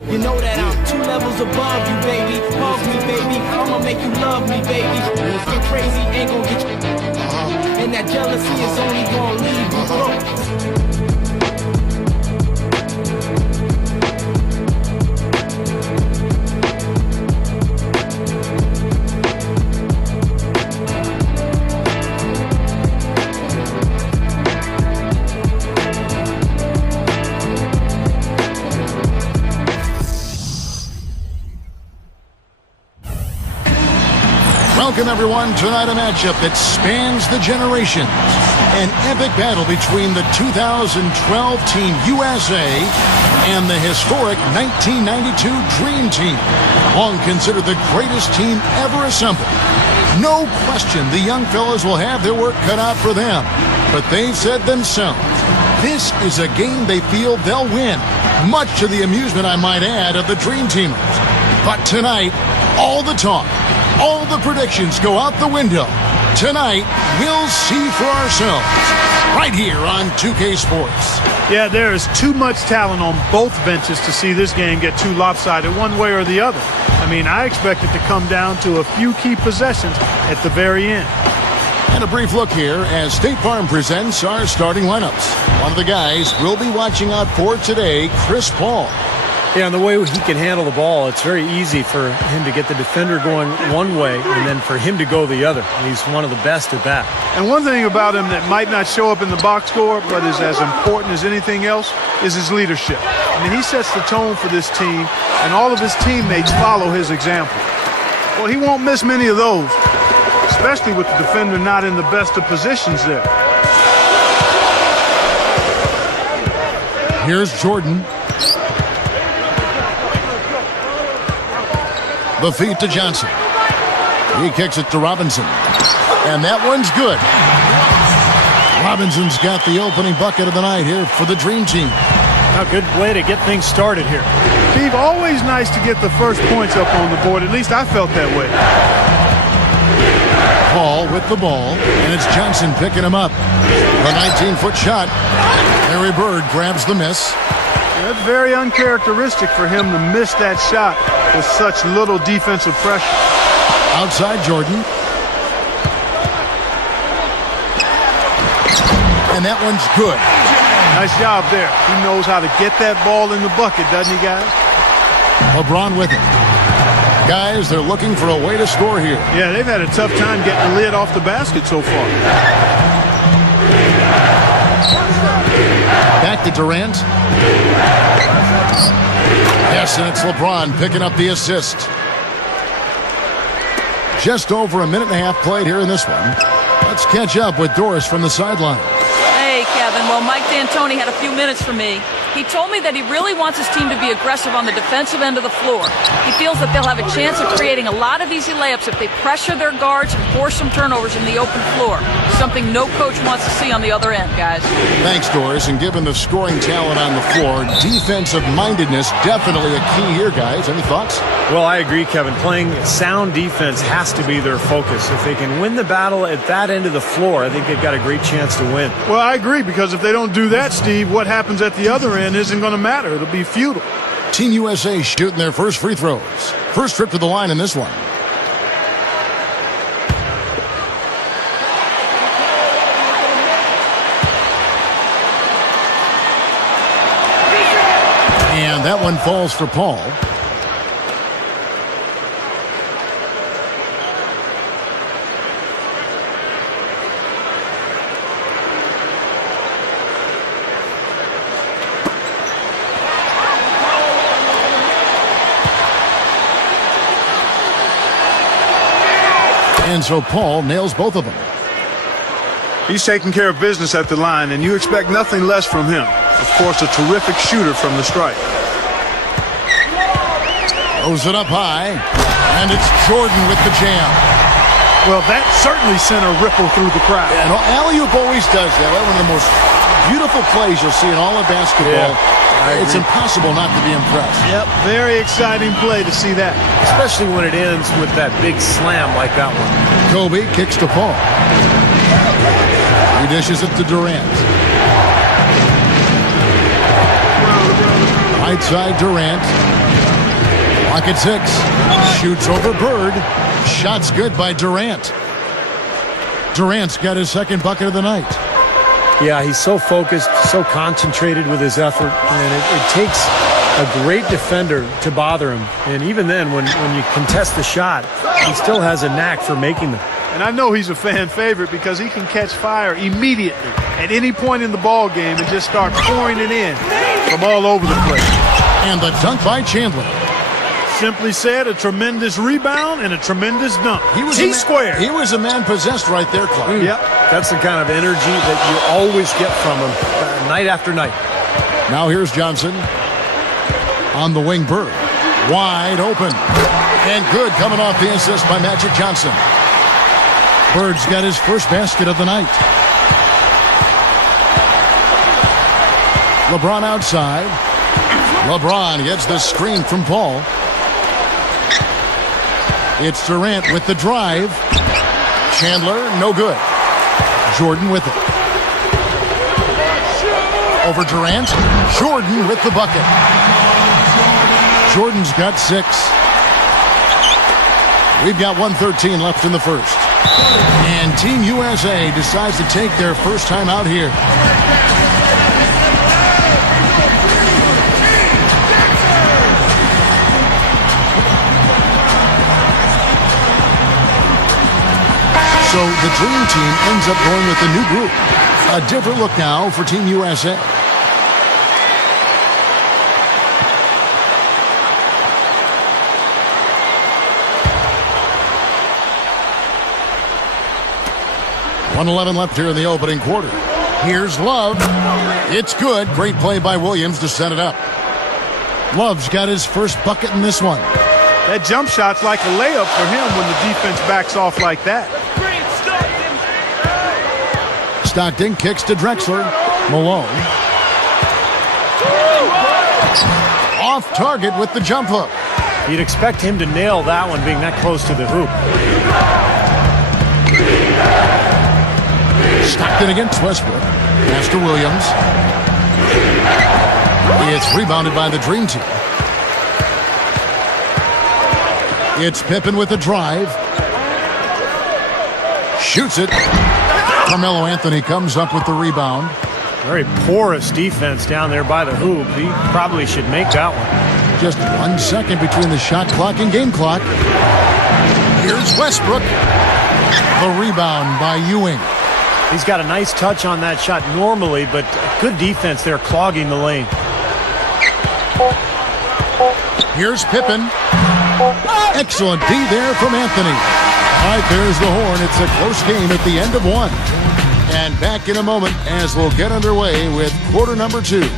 You know that I'm 2 levels above you, baby. Hug me, baby. I'ma make you love me, baby. Get crazy, ain't gon' get you. And that jealousy is only gon' leave you broke. Welcome, everyone. Tonight, a matchup that spans the generations. An epic battle between the 2012 Team USA and the historic 1992 Dream Team, long considered the greatest team ever assembled. No question the young fellas will have their work cut out for them, but they've said themselves, this is a game they feel they'll win, much to the amusement, I might add, of the Dream Teamers. But tonight, all the talk, all the predictions go out the window. Tonight, we'll see for ourselves, right here on 2K Sports. Yeah, there is too much talent on both benches to see this game get too lopsided one way or the other. I mean, I expect it to come down to a few key possessions at the very end. And a brief look here as State Farm presents our starting lineups. One of the guys we'll be watching out for today, Chris Paul. Yeah, and the way he can handle the ball, it's very easy for him to get the defender going one way and then for him to go the other. He's one of the best at that. And one thing about him that might not show up in the box score, but is as important as anything else, is his leadership. I mean, he sets the tone for this team, and all of his teammates follow his example. Well, he won't miss many of those, especially with the defender not in the best of positions there. Here's Jordan. The feed to Johnson. He kicks it to Robinson. And that one's good. Robinson's got the opening bucket of the night here for the Dream Team. A good way to get things started here. Steve, always nice to get the first points up on the board. At least I felt that way. Paul with the ball, and it's Johnson picking him up. The 19-foot shot. Larry Bird grabs the miss. That's very uncharacteristic for him to miss that shot with such little defensive pressure. Outside Jordan. And that one's good. Nice job there. He knows how to get that ball in the bucket, doesn't he, guys? LeBron with it. Guys, they're looking for a way to score here. Yeah, they've had a tough time getting the lid off the basket so far. Back to Durant. Yes, and it's LeBron picking up the assist. Just over a minute and a half played here in this one. Let's catch up with Doris from the sideline. Hey, Kevin. Well, Mike D'Antoni had a few minutes for me. He told me that he really wants his team to be aggressive on the defensive end of the floor. He feels that they'll have a chance of creating a lot of easy layups if they pressure their guards and force some turnovers in the open floor. Something no coach wants to see on the other end, guys. Thanks, Doris. And given the scoring talent on the floor, defensive mindedness definitely a key here, guys. Any thoughts? Well, I agree, Kevin. Playing sound defense has to be their focus. If they can win the battle at that end of the floor, I think they've got a great chance to win. Well, I agree, because if they don't do that, Steve, what happens at the other end isn't going to matter. It'll be futile. Team USA shooting their first free throws. First trip to the line in this one. And that one falls for Paul. And so Paul nails both of them. He's taking care of business at the line, and you expect nothing less from him. Of course, a terrific shooter from the stripe. Throws it up high, and it's Jordan with the jam. Well, that certainly sent a ripple through the crowd. Yeah, no, alley-oop always does that. One of the most beautiful plays you'll see in all of basketball. Yeah, it's impossible not to be impressed. Yep, very exciting play to see that. Especially when it ends with that big slam like that one. Kobe kicks to Paul. He dishes it to Durant. Right side Durant. Clock at 6. Shoots over Bird. Shot's good by Durant. Durant's got his second bucket of the night. Yeah, he's so focused, so concentrated with his effort, and it takes a great defender to bother him. And even then, when you contest the shot, he still has a knack for making them. And I know he's a fan favorite because he can catch fire immediately at any point in the ball game and just start pouring it in from all over the place. And the dunk by Chandler. Simply said, a tremendous rebound and a tremendous dunk. T-squared. He was a man possessed right there, Clark. Yep. That's the kind of energy that you always get from him night after night. Now here's Johnson. On the wing, Bird. Wide open. And good coming off the assist by Magic Johnson. Bird's got his first basket of the night. LeBron outside. LeBron gets the screen from Paul. It's Durant with the drive. Chandler, no good. Jordan with it. Over Durant. Jordan with the bucket. Jordan's got 6. We've got 1:13 left in the first. And Team USA decides to take their first time out here. So the Dream Team ends up going with a new group. A different look now for Team USA. .111 left here in the opening quarter. Here's Love. It's good. Great play by Williams to set it up. Love's got his first bucket in this one. That jump shot's like a layup for him when the defense backs off like that. Stockton kicks to Drexler. Malone. Off target with the jump hook. You'd expect him to nail that one being that close to the hoop. Stockton against Westbrook. Pass to Williams. It's rebounded by the Dream Team. It's Pippen with the drive. Shoots it. Carmelo Anthony comes up with the rebound. Very porous defense down there by the hoop. He probably should make that one. Just 1 second between the shot clock and game clock. Here's Westbrook. The rebound by Ewing. He's got a nice touch on that shot normally, but good defense there clogging the lane. Here's Pippen. Excellent D there from Anthony. All right, there's the horn. It's a close game at the end of 1. And back in a moment as we'll get underway with quarter number 2. 10.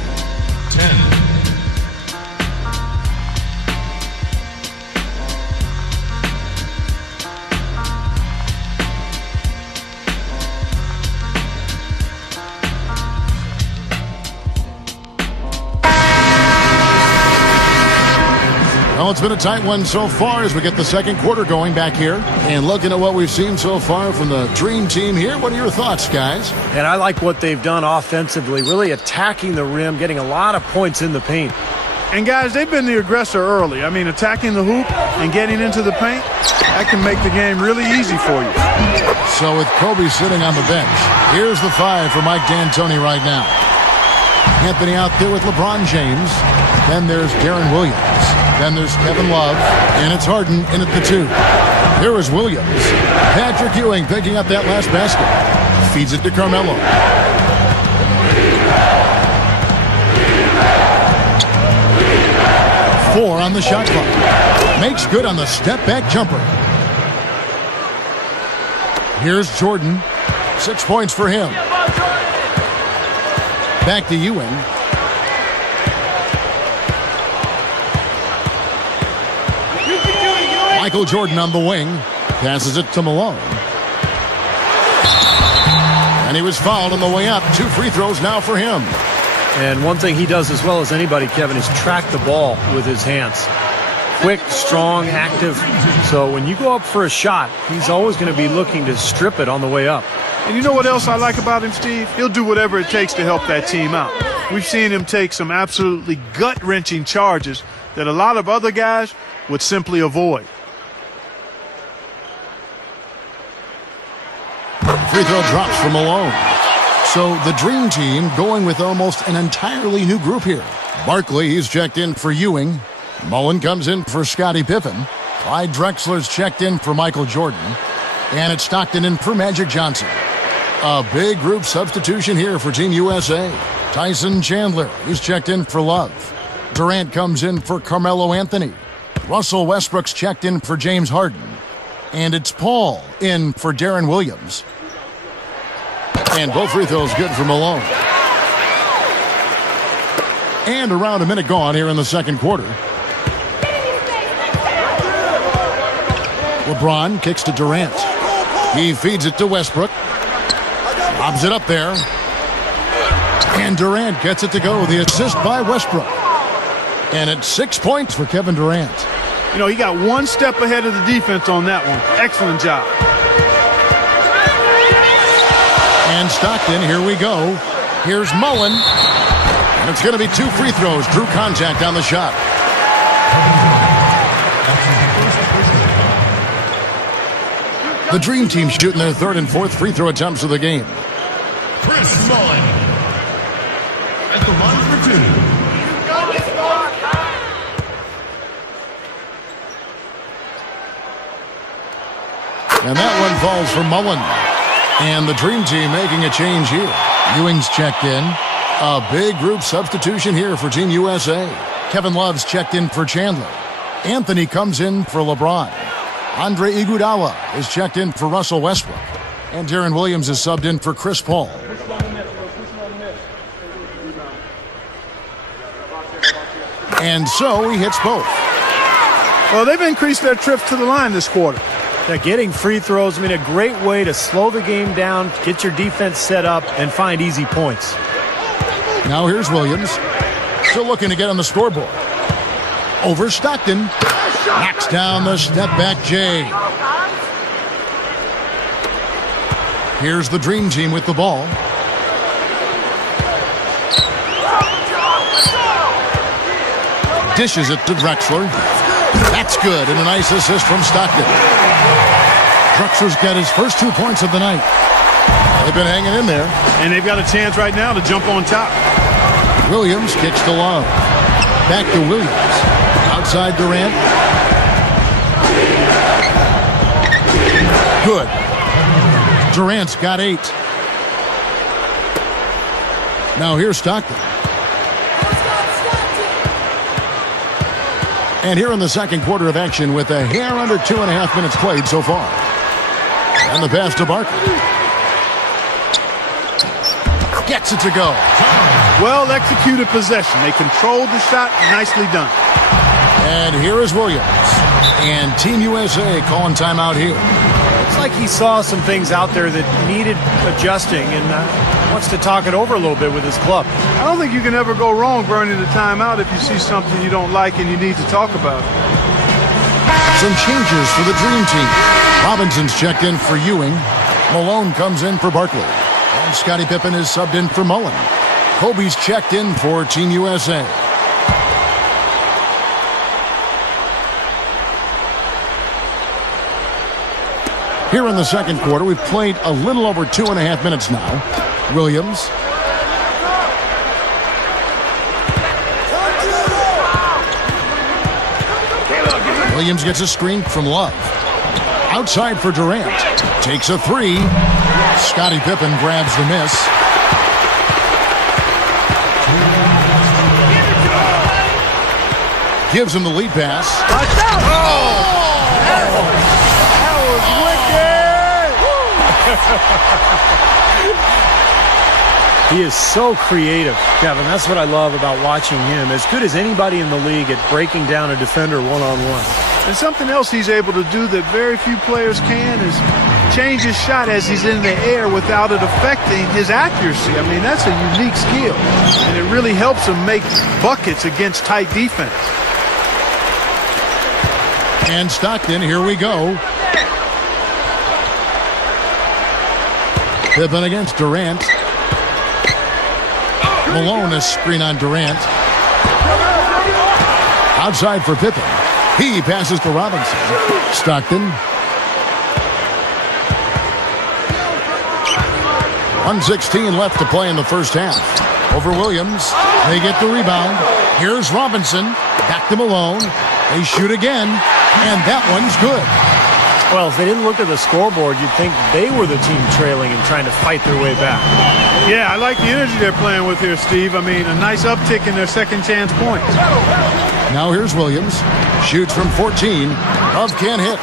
Well, it's been a tight one so far as we get the second quarter going back here. And looking at what we've seen so far from the Dream Team here, what are your thoughts, guys? And I like what they've done offensively, really attacking the rim, getting a lot of points in the paint. And guys, they've been the aggressor early. I mean, attacking the hoop and getting into the paint, that can make the game really easy for you. So with Kobe sitting on the bench, here's the 5 for Mike D'Antoni right now. Anthony out there with LeBron James. Then there's Darren Williams. Then there's Kevin Love, and it's Harden in at the 2. Here is Williams. Patrick Ewing picking up that last basket. Feeds it to Carmelo. Four on the shot clock. Makes good on the step-back jumper. Here's Jordan. 6 points for him. Back to Ewing. Michael Jordan on the wing. Passes it to Malone. And he was fouled on the way up. 2 free throws now for him. And one thing he does as well as anybody, Kevin, is track the ball with his hands. Quick, strong, active. So when you go up for a shot, he's always going to be looking to strip it on the way up. And you know what else I like about him, Steve? He'll do whatever it takes to help that team out. We've seen him take some absolutely gut-wrenching charges that a lot of other guys would simply avoid. Free throw drops for Malone. So the Dream Team going with almost an entirely new group here. Barkley, he's checked in for Ewing. Mullen comes in for Scottie Pippen. Clyde Drexler's checked in for Michael Jordan. And it's Stockton in for Magic Johnson. A big group substitution here for Team USA. Tyson Chandler, he's checked in for Love. Durant comes in for Carmelo Anthony. Russell Westbrook's checked in for James Harden. And it's Paul in for Darren Williams. And both free throws good for Malone. And around a minute gone here in the second quarter. LeBron kicks to Durant. He feeds it to Westbrook. Lobs it up there. And Durant gets it to go. The assist by Westbrook. And it's 6 points for Kevin Durant. You know, he got one step ahead of the defense on that one. Excellent job. And Stockton, here we go. Here's Mullen. And it's going to be 2 free throws. Drew contact on the shot. The Dream Team shooting their third and fourth free throw attempts of the game. Chris Mullen at the line for 2. And that one falls for Mullen. And the Dream Team making a change here. Ewing's checked in. A big group substitution here for Team USA. Kevin Love's checked in for Chandler. Anthony comes in for LeBron. Andre Iguodala is checked in for Russell Westbrook. And Darren Williams is subbed in for Chris Paul. And so he hits both. Well, they've increased their trips to the line this quarter. Yeah, getting free throws, I mean, a great way to slow the game down, get your defense set up, and find easy points. Now here's Williams. Still looking to get on the scoreboard. Over Stockton. Knocks down the step-back J. Here's the Dream Team with the ball. Dishes it to Drexler. That's good, and a nice assist from Stockton. Drexler's got his first 2 points of the night. They've been hanging in there. And they've got a chance right now to jump on top. Williams kicks to Love. Back to Williams. Outside Durant. Good. Durant's got 8. Now here's Stockton. And here in the second quarter of action with a hair under 2.5 minutes played so far. And the pass to Barkley. Gets it to go. Well executed possession. They controlled the shot. Nicely done. And here is Williams. And Team USA calling timeout here. It's like he saw some things out there that needed adjusting and wants to talk it over a little bit with his club. I don't think you can ever go wrong burning the timeout if you see something you don't like and you need to talk about it. Some changes for the Dream Team. Robinson's checked in for Ewing. Malone comes in for Barkley. And Scottie Pippen is subbed in for Mullen. Kobe's checked in for Team USA. Here in the second quarter, we've played a little over 2.5 minutes now. Williams. Williams gets a screen from Love. Outside for Durant. Takes a 3. Scottie Pippen grabs the miss. Gives him the lead pass. He is so creative, Kevin. That's what I love about watching him. As good as anybody in the league at breaking down a defender one-on-one. And something else he's able to do that very few players can is change his shot as he's in the air without it affecting his accuracy. I mean, that's a unique skill. And it really helps him make buckets against tight defense. And Stockton, here we go. Pippen against Durant. Malone, a screen on Durant. Outside for Pippen. He passes to Robinson. Stockton. 1:16 left to play in the first half. Over Williams. They get the rebound. Here's Robinson. Back to Malone. They shoot again. And that one's good. Well, if they didn't look at the scoreboard, you'd think they were the team trailing and trying to fight their way back. Yeah, I like the energy they're playing with here, Steve. I mean, a nice uptick in their second chance points. Now here's Williams. Shoots from 14. Love can't hit.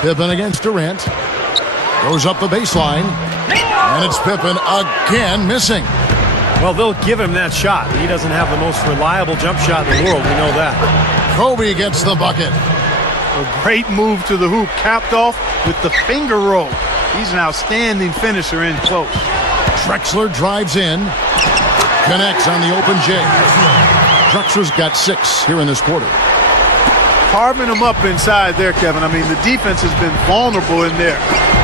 Pippen against Durant. Goes up the baseline. And it's Pippen again missing. Well, they'll give him that shot. He doesn't have the most reliable jump shot in the world. We know that. Kobe gets the bucket. A great move to the hoop, capped off with the finger roll. He's an outstanding finisher in close. Drexler drives in. Connects on the open J. Drexler's got 6 here in this quarter. Carving them up inside there, Kevin. I mean, the defense has been vulnerable in there.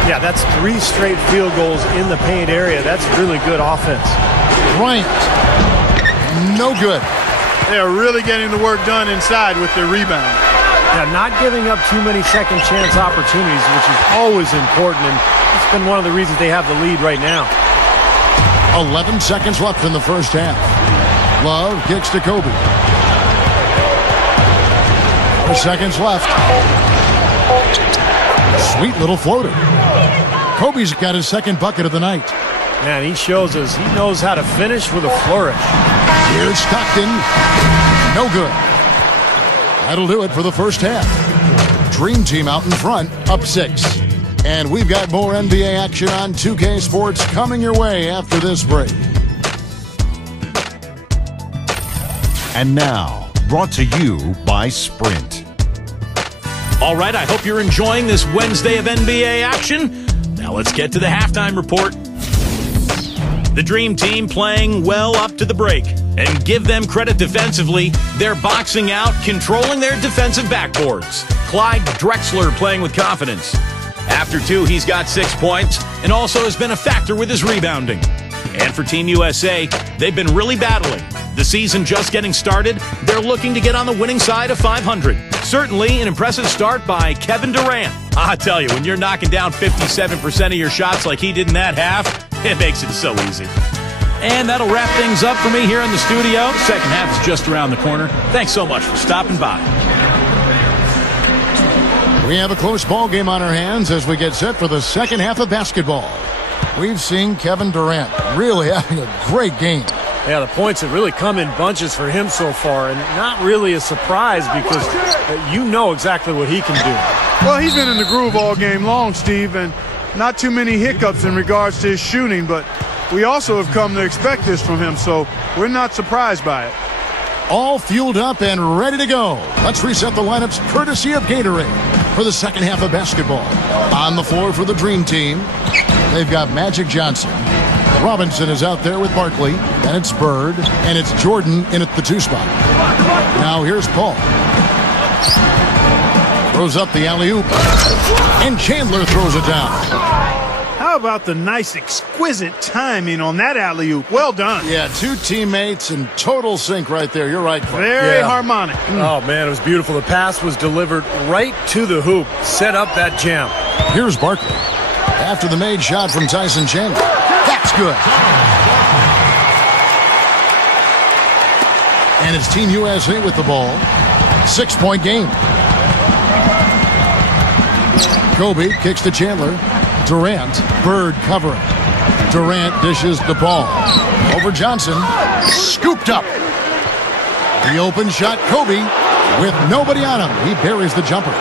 Yeah, that's 3 straight field goals in the paint area. That's really good offense. Bryant. No good. They are really getting the work done inside with their rebound. Yeah, not giving up too many second chance opportunities, which is always important, and it's been one of the reasons they have the lead right now. 11 seconds left in the first half. Love kicks to Kobe. 4 seconds left. Sweet little floater. Kobe's got his second bucket of the night. Man, he shows us he knows how to finish with a flourish. Here's Stockton. No good. That'll do it for the first half. Dream Team out in front, up 6. And we've got more NBA action on 2K Sports coming your way after this break. And now, brought to you by Sprint. All right, I hope you're enjoying this Wednesday of NBA action. Now let's get to the halftime report. The Dream Team playing well up to the break. And give them credit defensively, they're boxing out, controlling their defensive backboards. Clyde Drexler playing with confidence. After 2, he's got 6 points and also has been a factor with his rebounding. And for Team USA, they've been really battling. The season just getting started, they're looking to get on the winning side of 500. Certainly an impressive start by Kevin Durant. I tell you, when you're knocking down 57% of your shots like he did in that half, it makes it so easy. And that'll wrap things up for me here in the studio. Second half is just around the corner. Thanks so much for stopping by. We have a close ball game on our hands as we get set for the second half of basketball. We've seen Kevin Durant really having a great game. Yeah, the points have really come in bunches for him so far, and not really a surprise because you know exactly what he can do. Well, he's been in the groove all game long, Steve, and not too many hiccups in regards to his shooting, but we also have come to expect this from him, so we're not surprised by it. All fueled up and ready to go. Let's reset the lineups courtesy of Gatorade for the second half of basketball. On the floor for the Dream Team, they've got Magic Johnson. Robinson is out there with Barkley, and it's Bird, and it's Jordan in at the 2 spot. Now here's Paul. Throws up the alley-oop, and Chandler throws it down. How about the nice, exquisite timing on that alley-oop? Well done. Yeah, 2 teammates in total sync right there. You're right, Clark. Very harmonic. Oh, man, it was beautiful. The pass was delivered right to the hoop. Set up that jam. Here's Barkley. After the made shot from Tyson Chandler. That's good. And it's Team USA with the ball. 6-point game. Kobe kicks to Chandler. Durant, Bird covering. Durant dishes the ball. Over Johnson. Scooped up. The open shot, Kobe. With nobody on him, he buries the jumper.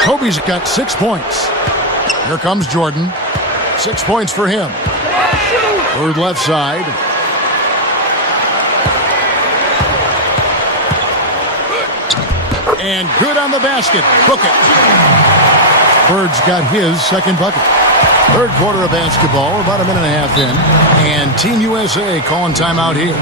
Kobe's got 6 points. Here comes Jordan. 6 points for him. Bird left side. And good on the basket. Book it. Bird's got his second bucket. Third quarter of basketball, about a minute and a half in. And Team USA calling timeout here.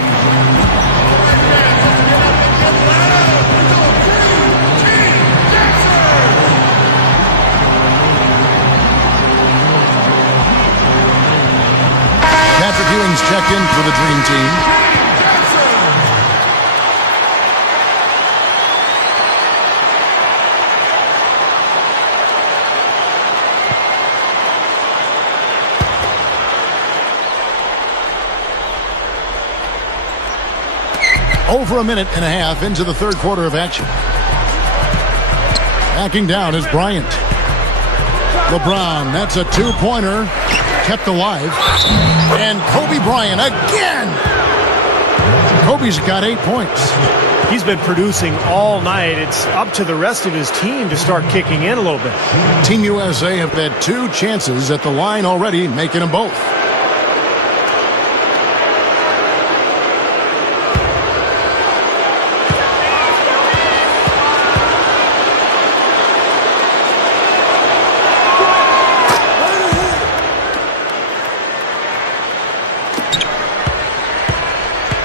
Patrick Ewing's checked in for the Dream Team. Over a minute and a half into the third quarter of action. Backing down is Bryant. LeBron, that's a two-pointer. Kept alive. And Kobe Bryant again. Kobe's got 8 points. He's been producing all night. It's up to the rest of his team to start kicking in a little bit. Team USA have had 2 chances at the line already, making them both.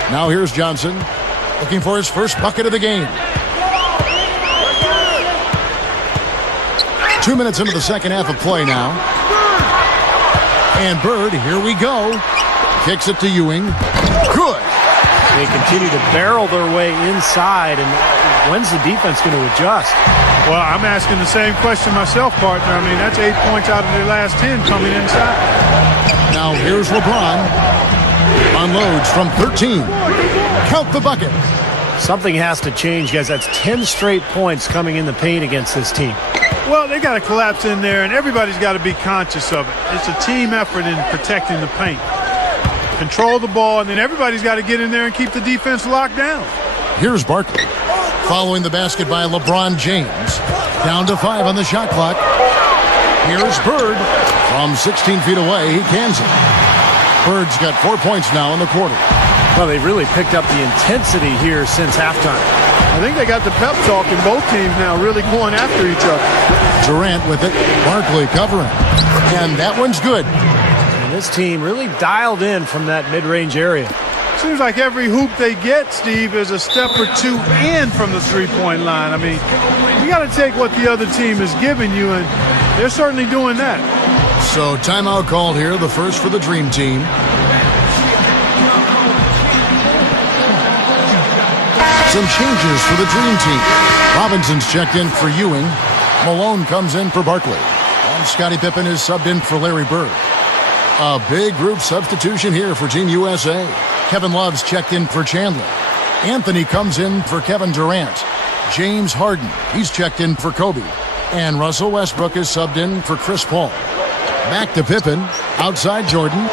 Now here's Johnson, looking for his first bucket of the game. 2 minutes into the second half of play now. And Bird, here we go. Kicks it to Ewing. Good. They continue to barrel their way inside, and when's the defense going to adjust? Well, I'm asking the same question myself, partner. I mean, that's 8 points out of their last 10 coming inside. Now here's LeBron. Unloads from 13. Count the bucket. Something has to change, guys. That's 10 straight points coming in the paint against this team. Well, they got to collapse in there, and everybody's got to be conscious of it. It's a team effort in protecting the paint. Control the ball, and then everybody's got to get in there and keep the defense locked down. Here's Barkley. Following the basket by LeBron James. Down to 5 on the shot clock. Here's Bird. From 16 feet away, he cans it. Bird's got 4 points now in the quarter. Well, they've really picked up the intensity here since halftime. I think they got the pep talk in both teams now, really going after each other. Durant with it. Barkley covering. And that one's good. And this team really dialed in from that mid-range area. Seems like every hoop they get, Steve, is a step or 2 in from the three-point line. I mean, you got to take what the other team is giving you, and they're certainly doing that. So timeout called here, the first for the Dream Team. Some changes for the Dream Team. Robinson's checked in for Ewing. Malone comes in for Barkley. And Scottie Pippen is subbed in for Larry Bird. A big group substitution here for Team USA. Kevin Love's checked in for Chandler. Anthony comes in for Kevin Durant. James Harden, he's checked in for Kobe. And Russell Westbrook is subbed in for Chris Paul. Back to Pippen, outside Jordan.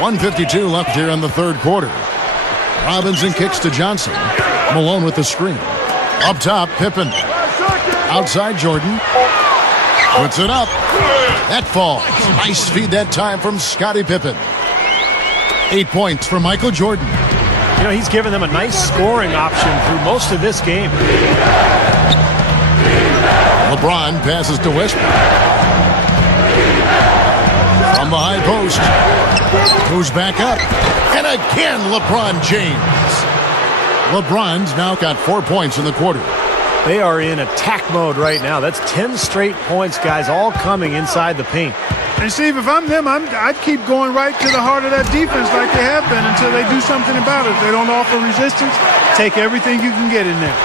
1:52 left here in the third quarter. Robinson kicks to Johnson. Malone with the screen. Up top, Pippen. Outside Jordan. Puts it up. That falls. Nice feed that time from Scottie Pippen. 8 points for Michael Jordan. You know, he's given them a nice scoring option through most of this game. LeBron passes to Westbrook. From the high post. Goes back up. And again, LeBron James. LeBron's now got 4 points in the quarter. They are in attack mode right now. That's 10 straight points, guys, all coming inside the paint. And, Steve, if I'm them, I'd keep going right to the heart of that defense like they have been until they do something about it. If they don't offer resistance, take everything you can get in there.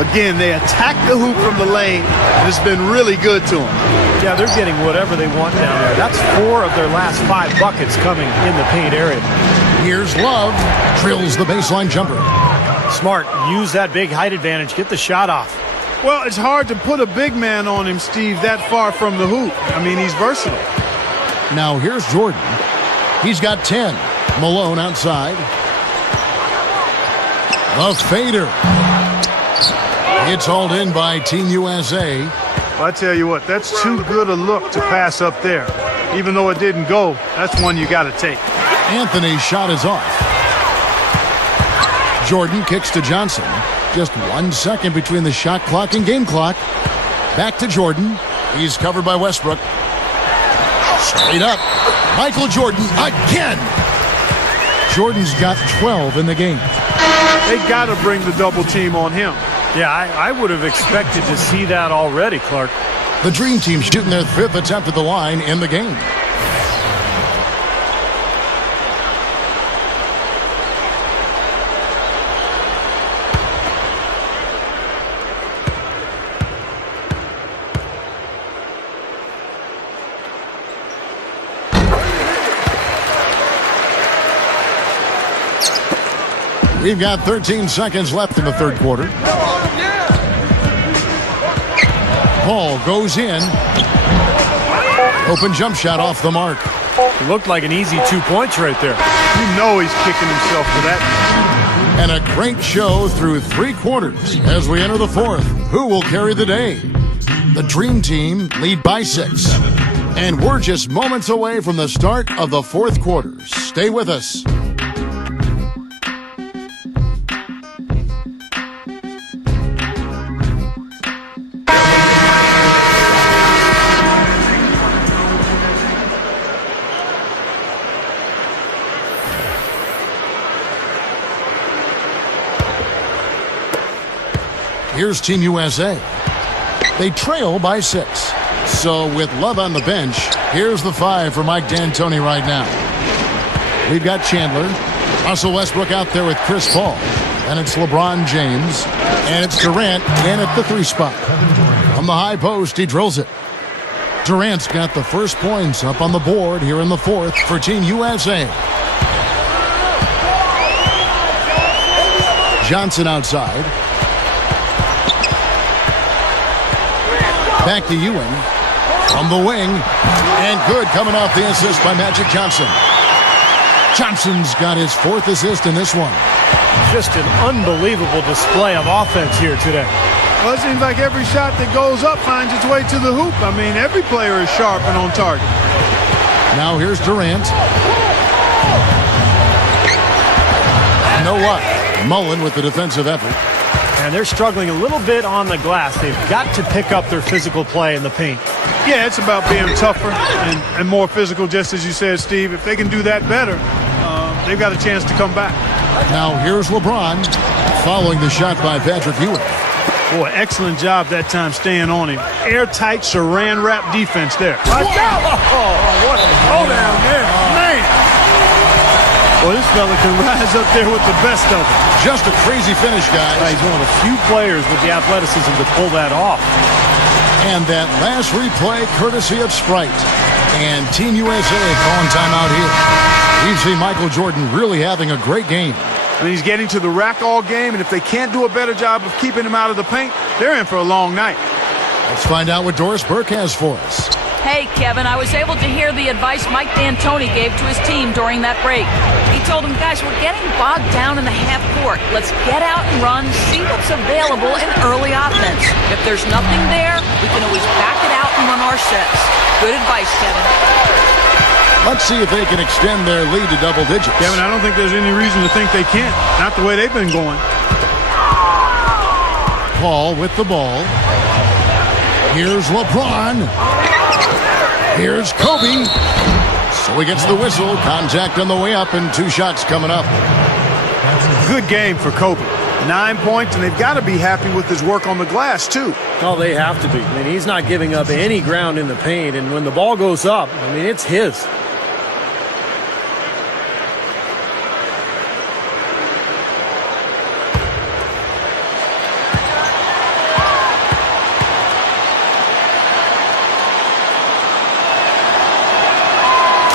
Again, they attack the hoop from the lane, and it's been really good to them. Yeah, they're getting whatever they want down there. That's 4 of their last 5 buckets coming in the paint area. Here's Love. Drills the baseline jumper. Smart. Use that big height advantage. Get the shot off. Well, it's hard to put a big man on him, Steve, that far from the hoop. I mean, he's versatile. Now here's Jordan. He's got 10. Malone outside. The fader. It's hauled in by Team USA. Well, I tell you what, that's too good a look to pass up there. Even though it didn't go, that's one you got to take. Anthony's shot is off. Jordan kicks to Johnson. Just 1 second between the shot clock and game clock. Back to Jordan. He's covered by Westbrook. Straight up. Michael Jordan again. Jordan's got 12 in the game. They got to bring the double team on him. Yeah, I would have expected to see that already, Clark. The Dream Team shooting their 5th attempt at the line in the game. We've got 13 seconds left in the third quarter. Ball goes in. Open jump shot off the mark. It looked like an easy 2 points right there. You know he's kicking himself for that. And a great show through 3 quarters as we enter the fourth. Who will carry the day? The Dream Team lead by 6. And we're just moments away from the start of the fourth quarter. Stay with us. Here's Team USA. They trail by 6. So with Love on the bench, here's the 5 for Mike D'Antoni right now. We've got Chandler, Russell Westbrook out there with Chris Paul. Then it's LeBron James, and it's Durant in at the 3 spot. From the high post, he drills it. Durant's got the first points up on the board here in the fourth for Team USA. Johnson outside. Back to Ewing from the wing, and good coming off the assist by Magic Johnson. Johnson's got his 4th assist in this one. Just an unbelievable display of offense here today. Well, it seems like every shot that goes up finds its way to the hoop. I mean, every player is sharp and on target. Now here's Durant. You know what? Mullen with the defensive effort. And they're struggling a little bit on the glass. They've got to pick up their physical play in the paint. Yeah, it's about being tougher and more physical, just as you said, Steve. If they can do that better, they've got a chance to come back. Now here's LeBron following the shot by Patrick Ewing. Boy, excellent job that time staying on him. Airtight saran wrap defense there. Watch out! What a throwdown there. Man! Well, this fella can rise up there with the best of them. Just a crazy finish, guys. He's one of the few players with the athleticism to pull that off. And that last replay courtesy of Sprite. And Team USA calling timeout here. We've seen Michael Jordan really having a great game. I mean, he's getting to the rack all game, and if they can't do a better job of keeping him out of the paint, they're in for a long night. Let's find out what Doris Burke has for us. Hey, Kevin, I was able to hear the advice Mike D'Antoni gave to his team during that break. He told them, guys, we're getting bogged down in the half court. Let's get out and run, see what's available in early offense. If there's nothing there, we can always back it out and run our sets. Good advice, Kevin. Let's see if they can extend their lead to double digits. Kevin, I don't think there's any reason to think they can't. Not the way they've been going. Paul with the ball. Here's LeBron. Here's Kobe. So he gets the whistle. Contact on the way up and 2 shots coming up. Good game for Kobe. 9 points, and they've got to be happy with his work on the glass, too. Oh, they have to be. I mean, he's not giving up any ground in the paint, and when the ball goes up, I mean, it's his.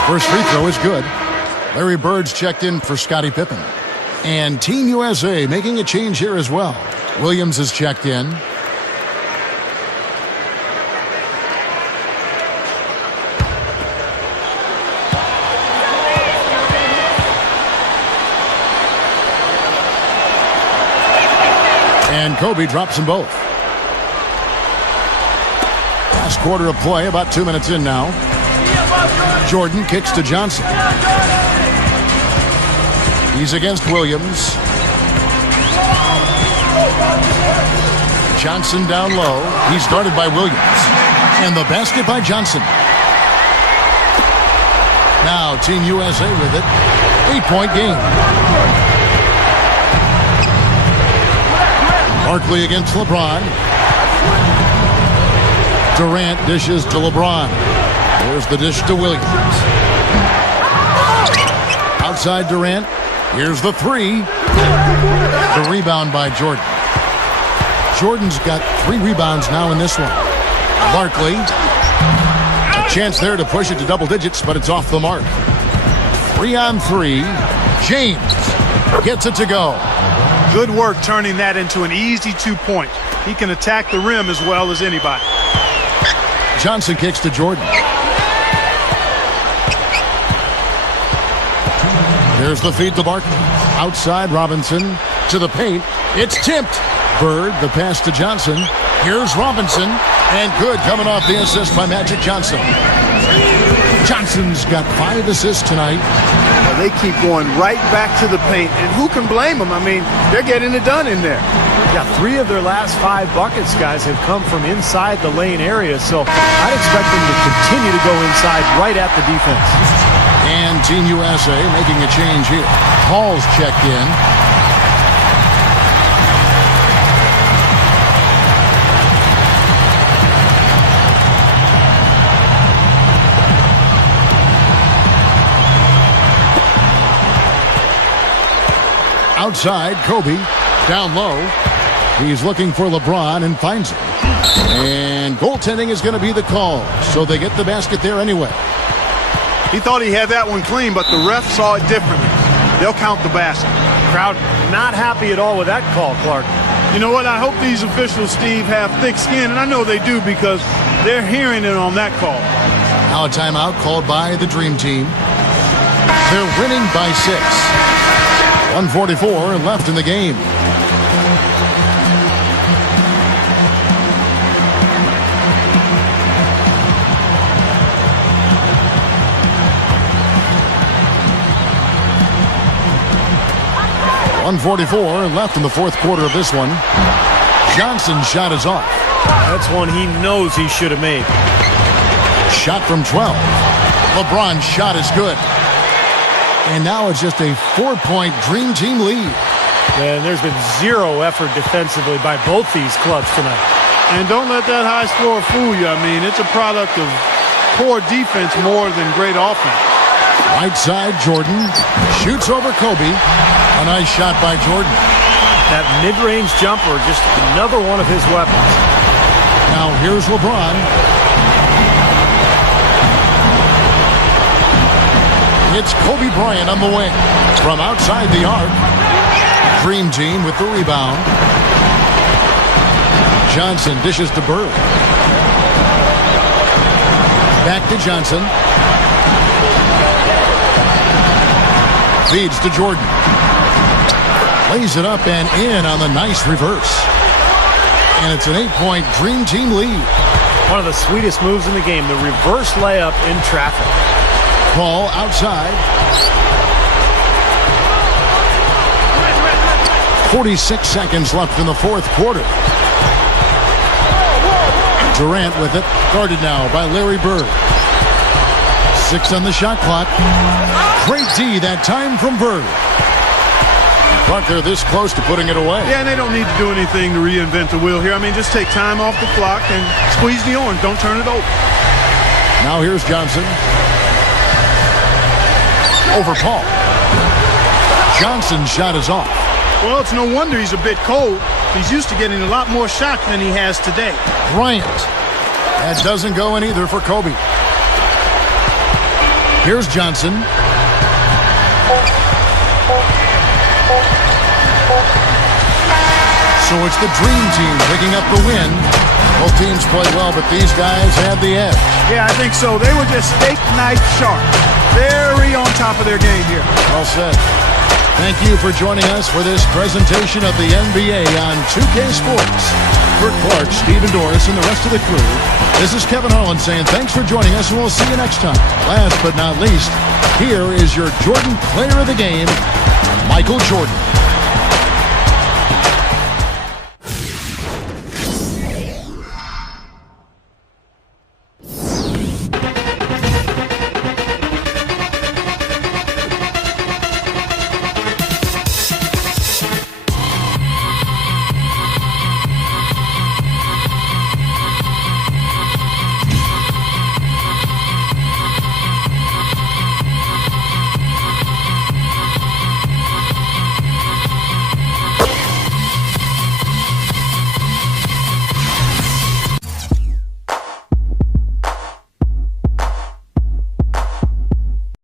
First free throw is good. Larry Bird's checked in for Scottie Pippen. And Team USA making a change here as well. Williams is checked in. And Kobe drops them both. Last quarter of play, about 2 minutes in now. Jordan kicks to Johnson. He's against Williams. Johnson down low. He's guarded by Williams. And the basket by Johnson. Now Team USA with it. 8-point game. Barkley against LeBron. Durant dishes to LeBron. There's the dish to Williams. Outside Durant. Here's the 3. The rebound by Jordan. Jordan's got 3 rebounds now in this one. Barkley. A chance there to push it to double digits, but it's off the mark. 3 on 3. James. Gets it to go. Good work turning that into an easy 2-point. He can attack the rim as well as anybody. Johnson kicks to Jordan. Here's the feed to Barton. Outside, Robinson to the paint. It's tipped. Bird, the pass to Johnson. Here's Robinson. And good coming off the assist by Magic Johnson. Johnson's got 5 assists tonight. Well, they keep going right back to the paint. And who can blame them? I mean, they're getting it done in there. Yeah, 3 of their last 5 buckets, guys, have come from inside the lane area. So I'd expect them to continue to go inside right at the defense. And Team USA making a change here. Hall's checked in. Outside, Kobe, down low. He's looking for LeBron and finds him. And goaltending is going to be the call, so they get the basket there anyway. He thought he had that one clean, but the ref saw it differently. They'll count the basket. Crowd not happy at all with that call, Clark. You know what? I hope these officials, Steve, have thick skin, and I know they do because they're hearing it on that call. Now a timeout called by the Dream Team. They're winning by 6. 1:44 left in the game. .144 left in the fourth quarter of this one. Johnson's shot is off. That's one he knows he should have made. Shot from 12. LeBron's shot is good. And now it's just a 4-point Dream Team lead. And there's been 0 effort defensively by both these clubs tonight. And don't let that high score fool you. I mean, it's a product of poor defense more than great offense. Right side, Jordan shoots over Kobe. A nice shot by Jordan. That mid-range jumper, just another one of his weapons. Now here's LeBron. It's Kobe Bryant on the wing. From outside the arc. Dream Team with the rebound. Johnson dishes to Bird. Back to Johnson. Feeds to Jordan. Lays it up and in on the nice reverse. And it's an 8-point Dream Team lead. One of the sweetest moves in the game, the reverse layup in traffic. Ball outside. 46 seconds left in the fourth quarter. Durant with it. Guarded now by Larry Bird. 6 on the shot clock. Great D that time from Bird. But they're this close to putting it away. Yeah, and they don't need to do anything to reinvent the wheel here. I mean, just take time off the clock and squeeze the orange. Don't turn it over. Now here's Johnson. Over Paul. Johnson's shot is off. Well, it's no wonder he's a bit cold. He's used to getting a lot more shots than he has today. Bryant. That doesn't go in either for Kobe. Here's Johnson. So it's the Dream Team picking up the win. Both teams play well, but these guys have the edge. Yeah, I think so. They were just steak knife sharp. Very on top of their game here. Well said. Thank you for joining us for this presentation of the NBA on 2K Sports. For Clark, Stephen Doris, and the rest of the crew, this is Kevin Harlan saying thanks for joining us, and we'll see you next time. Last but not least, here is your Jordan Player of the Game, Michael Jordan.